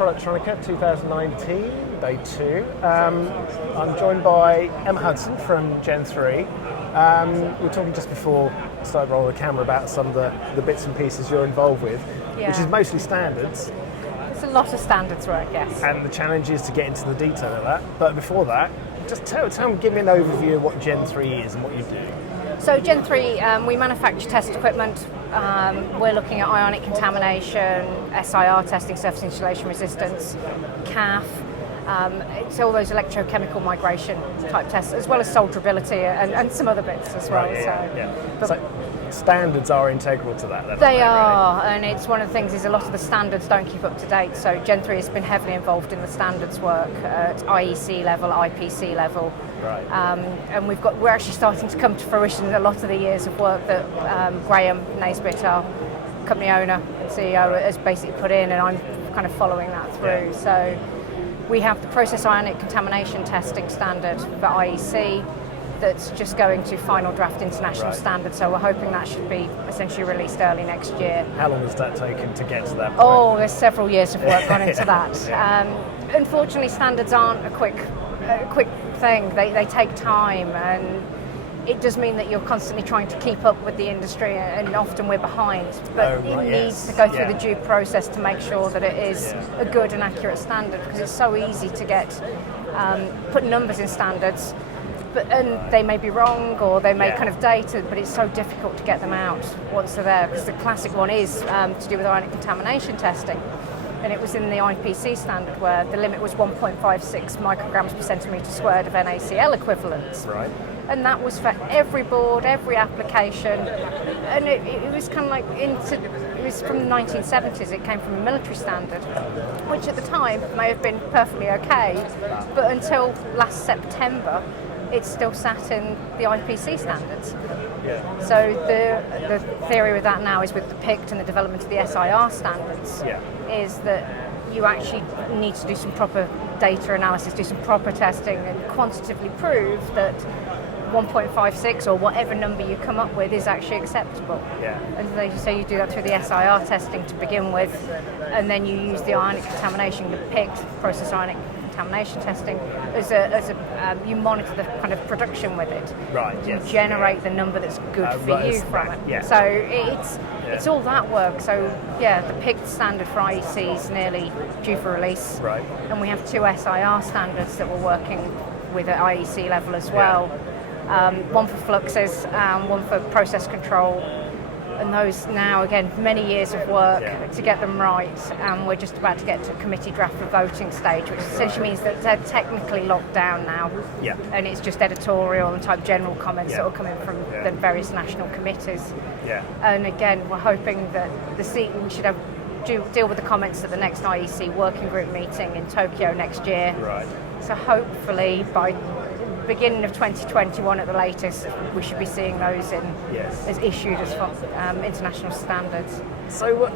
Productronica 2019, day 2. I'm joined by Hudson from Gen3. We were talking just before we started rolling the camera about some of the bits and pieces you're involved with, which is mostly standards. It's a lot of standards work, yes. And the challenge is to get into the detail of that. But before that, just give me an overview of what Gen3 is and what you do. So Gen3, we manufacture test equipment. We're looking at ionic contamination, SIR testing, surface insulation resistance, CAF. It's all those electrochemical migration type tests, as well as solderability and some other bits as well. Right, so standards are integral to that. They are, and it's one of the things is a lot of the standards don't keep up to date. So Gen3 has been heavily involved in the standards work at IEC level, IPC level. Right. And we're actually starting to come to fruition a lot of the years of work that Graham Naisbitt, our company owner and CEO, has basically put in, and I'm kind of following that through. Yeah. So we have the process ionic contamination testing standard for IEC that's just going to final draft international standard, so we're hoping that should be essentially released early next year. How long has that taken to get to that point? Oh, there's several years of work gone into that. Unfortunately, standards aren't a quick thing. They take time, and it does mean that you're constantly trying to keep up with the industry, and often we're behind. But it needs to go through the due process to make sure that it is a good and accurate standard, because it's so easy to get put numbers in standards, and they may be wrong or they may kind of dated, but it's so difficult to get them out once they're there. Because the classic one is to do with ionic contamination testing. And it was in the IPC standard where the limit was 1.56 micrograms per centimetre squared of NaCl equivalents. Right. And that was for every board, every application. And it was kind of like it was from the 1970s, it came from a military standard, which at the time may have been perfectly okay, but until last September, it still sat in the IPC standards. Yeah. So the theory with that now is with the PICT and the development of the SIR standards, is that you actually need to do some proper data analysis, do some proper testing, and quantitatively prove that 1.56 or whatever number you come up with is actually acceptable. Yeah. And so you do that through the SIR testing to begin with, and then you use the ionic contamination, the PICT, process ionic contamination testing, you monitor the kind of production with it. Right. You generate the number that's good for you from it. Yeah. So it's all that work. So the PICT standard for IEC is nearly due for release. Right. And we have 2 SIR standards that we're working with at IEC level as well. One for fluxes, one for process control. And those now, again, many years of work to get them right, and we're just about to get to committee draft for voting stage, which essentially means that they're technically locked down now, and it's just editorial and type general comments that will come in from the various national committees. Yeah. And again, we're hoping that we should have deal with the comments at the next IEC working group meeting in Tokyo next year. Right. So hopefully by beginning of 2021 at the latest, we should be seeing those as issued as international standards. So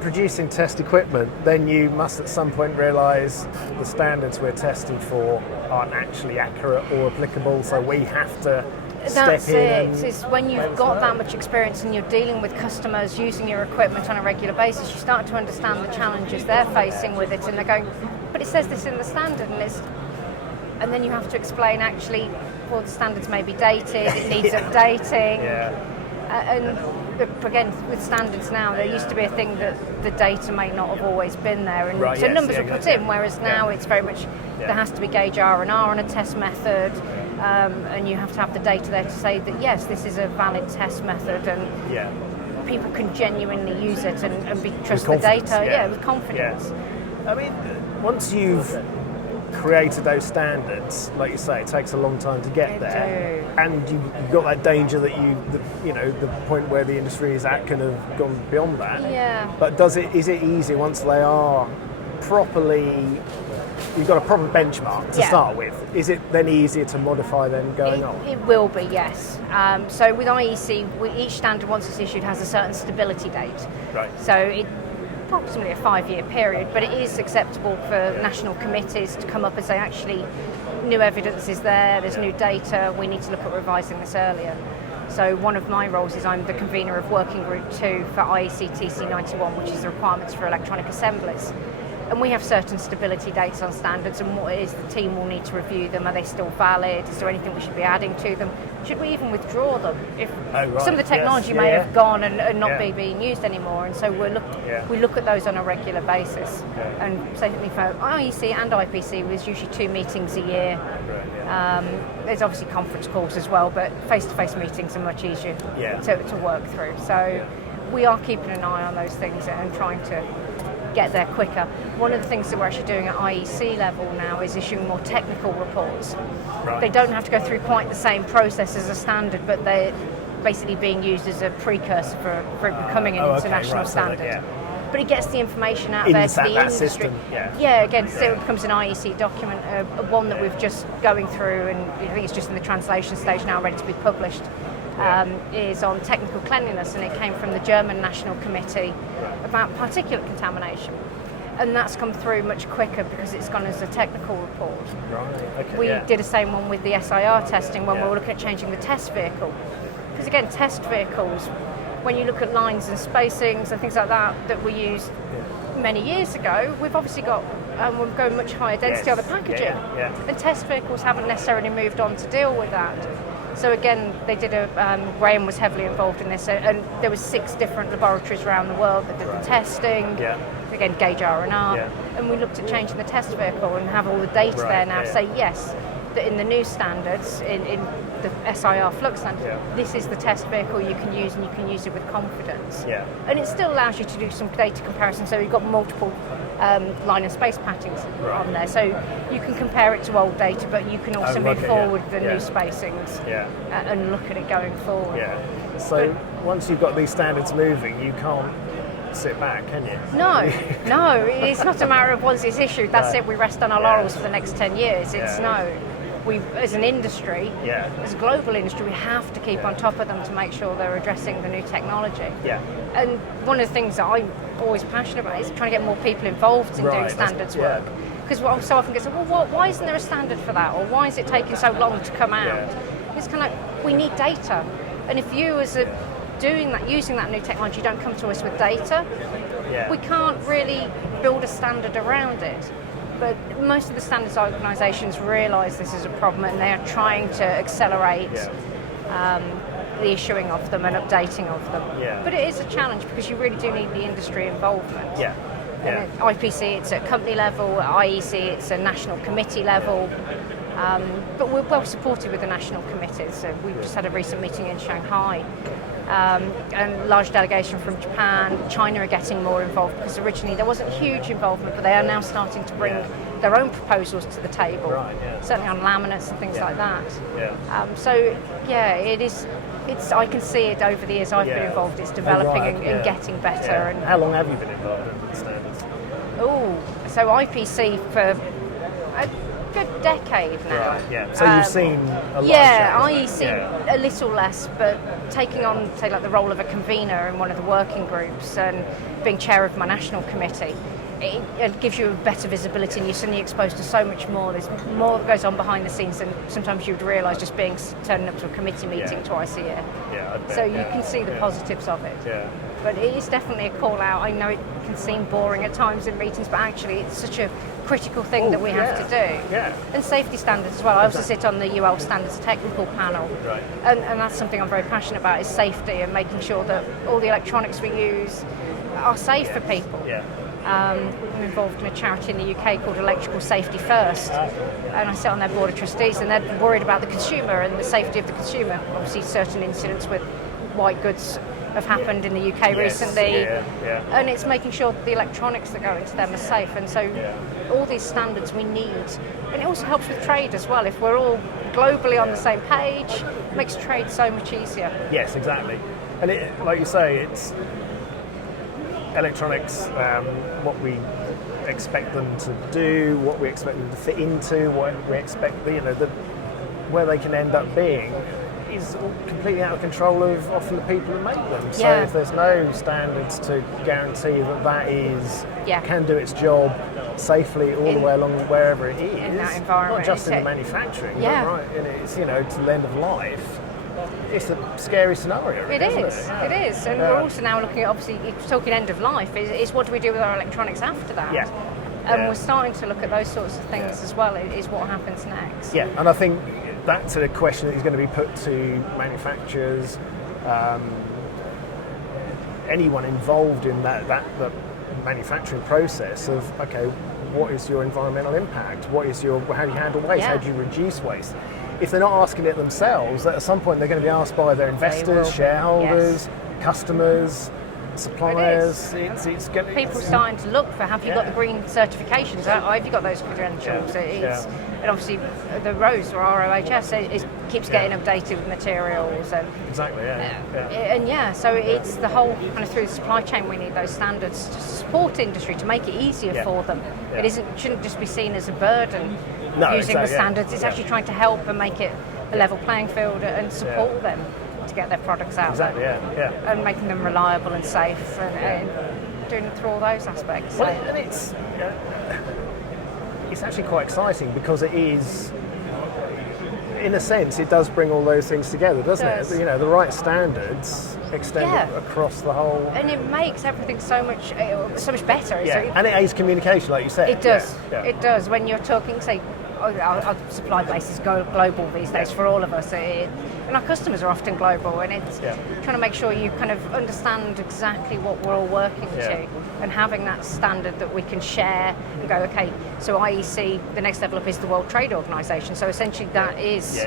producing test equipment, then you must at some point realise the standards we're testing for aren't actually accurate or applicable, so we have to That's step in. It's when you've got that much experience and you're dealing with customers using your equipment on a regular basis, you start to understand the challenges they're facing with it, and they're going, but it says this in the standard, and then you have to explain actually, well, the standards may be dated, it needs updating. And again, with standards now, there used to be a thing that the data may not have always been there, and so numbers are put in, whereas now it's very much, there has to be gauge R&R on a test method, and you have to have the data there to say that yes, this is a valid test method, and people can genuinely use it and trust the data with confidence. I mean, once you've created those standards, like you say, it takes a long time to get there, and you've got that danger that the point where the industry is at can have gone beyond that. But is it easy once they are properly, you've got a proper benchmark to start with, is it then easier to modify them going on? It will be, yes. So with IEC, each standard once it's issued has a certain stability date. Right. So approximately a 5-year period, but it is acceptable for national committees to come up and say, actually, new evidence is there's new data, we need to look at revising this earlier. So one of my roles is I'm the convener of Working Group 2 for IEC TC91, which is the requirements for electronic assemblies. And we have certain stability dates on standards, and what it is the team will need to review them. Are they still valid? Is there anything we should be adding to them? Should we even withdraw them if some of the technology may have gone and not be being used anymore? And so we look at those on a regular basis. And certainly for IEC and IPC, there's usually 2 meetings a year. There's obviously conference calls as well, but face-to-face meetings are much easier to work through. So we are keeping an eye on those things and trying to get there quicker. One of the things that we're actually doing at IEC level now is issuing more technical reports. They don't have to go through quite the same process as a standard, but they're basically being used as a precursor for becoming an international standard. But it gets the information out there to the industry. Again, so it becomes an IEC document, one that we've just going through, and I think it's just in the translation stage now, ready to be published. Is on technical cleanliness, and it came from the German National Committee about particulate contamination. And that's come through much quicker because it's gone as a technical report. We did the same one with the SIR testing when we were looking at changing the test vehicle. Because again, test vehicles, when you look at lines and spacings and things like that we used many years ago, we've obviously got, we're going much higher density on the packaging. And test vehicles haven't necessarily moved on to deal with that. So again, they did Graham was heavily involved in this, and there was 6 different laboratories around the world that did the testing, again, gauge R&R, and we looked at changing the test vehicle and have all the data there now to say, yes, that in the new standards, in the SIR flux standard, this is the test vehicle you can use, and you can use it with confidence. And it still allows you to do some data comparison, so you've got multiple line and space patterns on there, so you can compare it to old data, but you can also move forward with the new spacings and look at it going forward. So once you've got these standards moving, you can't sit back, can you? No, it's not a matter of once it's issued, that's it, we rest on our laurels for the next 10 years. It's we, as an industry, as a global industry, we have to keep on top of them to make sure they're addressing the new technology. And one of the things that I'm always passionate about is trying to get more people involved in doing standards work. Because so often gets, well, why isn't there a standard for that? Or why is it taking so long to come out? It's kind of like, we need data. And if you, as a doing that, using that new technology, don't come to us with data, we can't really build a standard around it. But most of the standards organisations realise this is a problem, and they are trying to accelerate the issuing of them and updating of them. But it is a challenge because you really do need the industry involvement. And at IPC it's at company level, at IEC it's a national committee level. But we're well supported with the national committees. So we've just had a recent meeting in Shanghai, and large delegation from Japan. China are getting more involved because originally there wasn't huge involvement, but they are now starting to bring their own proposals to the table, certainly on laminates and things like that. So it is. I can see it over the years I've been involved. It's developing and getting better. And how long have you been involved in the standards? So IPC for a good decade now. So you've seen a lot of change. IEC a little less, but taking on, say, like the role of a convener in one of the working groups and being chair of my national committee, it gives you a better visibility, and you're suddenly exposed to so much more. There's more that goes on behind the scenes than sometimes you'd realise just turning up to a committee meeting twice a year. So you can see the positives of it. But it is definitely a call out. I know it can seem boring at times in meetings, but actually it's such a critical thing that we have to do. And safety standards as well. I also sit on the UL Standards Technical Panel, and that's something I'm very passionate about, is safety and making sure that all the electronics we use are safe for people. I'm involved in a charity in the UK called Electrical Safety First, and I sit on their board of trustees, and they're worried about the consumer and the safety of the consumer. Obviously certain incidents with white goods have happened in the UK recently, and it's making sure that the electronics that go into them are safe. And so all these standards we need, and it also helps with trade as well. If we're all globally on the same page, it makes trade so much easier. Yes, exactly. And like you say, it's electronics, what we expect them to do, what we expect them to fit into, what we expect, where they can end up being, is completely out of control of often the people who make them. So if there's no standards to guarantee that can do its job safely all the way along wherever it is, in that environment, not just in the manufacturing, but right, and it's to the end of life. It's a scary scenario. It is. And we're also now looking at, obviously, talking end of life, is what do we do with our electronics after that? And we're starting to look at those sorts of things as well, is what happens next. Yeah, and I think that's a question that is going to be put to manufacturers, anyone involved in the manufacturing process of, okay, what is your environmental impact? How do you handle waste? How do you reduce waste? If they're not asking it themselves, at some point they're going to be asked by their investors, shareholders, customers, suppliers. It's people starting to look for, have you got the green certifications? Have you got those credentials? And obviously the ROHS or ROHS, it keeps getting updated with materials. And, so it's the whole kind of through the supply chain, we need those standards to support industry, to make it easier for them. It shouldn't just be seen as a burden using the standards. It's actually trying to help and make it a level playing field and support them to get their products out there. And making them reliable and safe and doing it through all those aspects. Well, and it's actually quite exciting because it is, in a sense, it does bring all those things together, doesn't it? You know, the right standards extend across the whole, and it makes everything so much better. And it aids communication, like you said. It does. It does. When you're talking, say, our supply base is global these days for all of us, and our customers are often global, and it's trying to make sure you kind of understand exactly what we're all working to, and having that standard that we can share and go, okay, so IEC, the next level up is the World Trade Organization, so essentially that is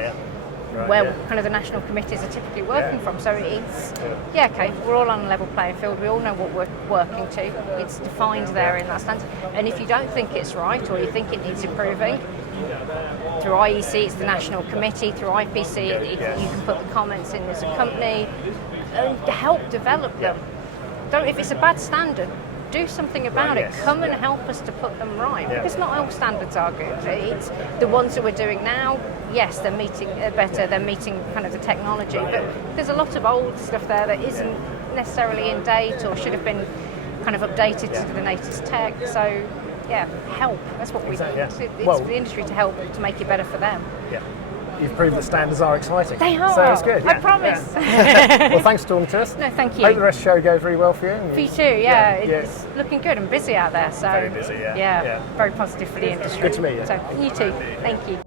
where kind of the national committees are typically working from. So it's, okay, we're all on a level playing field, we all know what we're working to, it's defined there in that standard, and if you don't think it's right or you think it needs improving, through IEC, it's the National Committee, through IPC, you can put the comments in as a company and help develop them. If it's a bad standard, do something about it. Come and help us to put them right. Because not all standards are good. It's the ones that we're doing now, yes, they're meeting better, they're meeting kind of the technology, but there's a lot of old stuff there that isn't necessarily in date or should have been kind of updated to the latest tech. So help. That's what we do. It's for the industry to help to make it better for them. You've proved that standards are exciting. They are. So it's good. I promise. Well, thanks for talking to us. No, thank you. Hope the rest of the show goes very well for you. For you too, It's looking good and busy out there. So very busy, very positive for the industry. Good to meet you. So you too. Thank you.